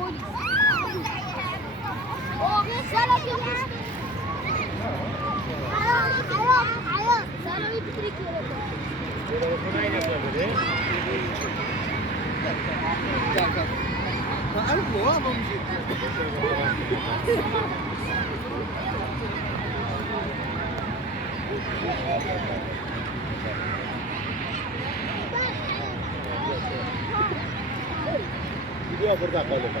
polis. Oh, salam yapmış. Hayır. Salam bitirik Gidiyor burada kalıp.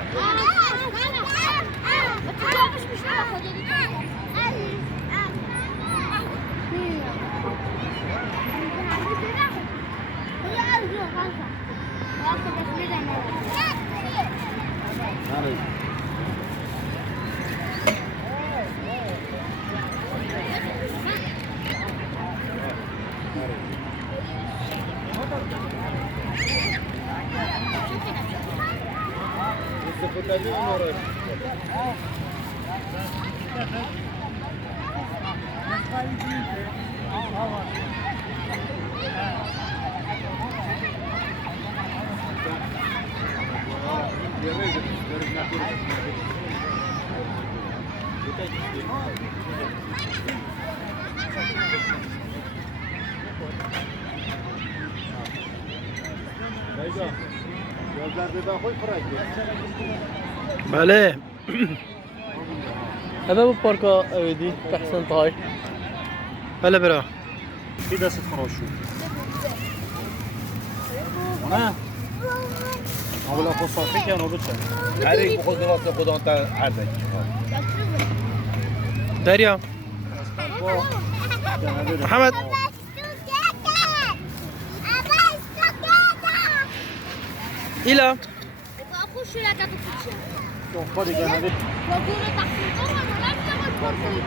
بله هذا هو بارك أودي تحسن طاي هلا برا في دست خراشو نه اولا خود صافی کن و بچن هر یک بخود درست خدا انت عردک دريا محمد إلى أخش لك تكتشف. صحبه دیگه نده وأقول تحت الأمر ولا تقول كرسي.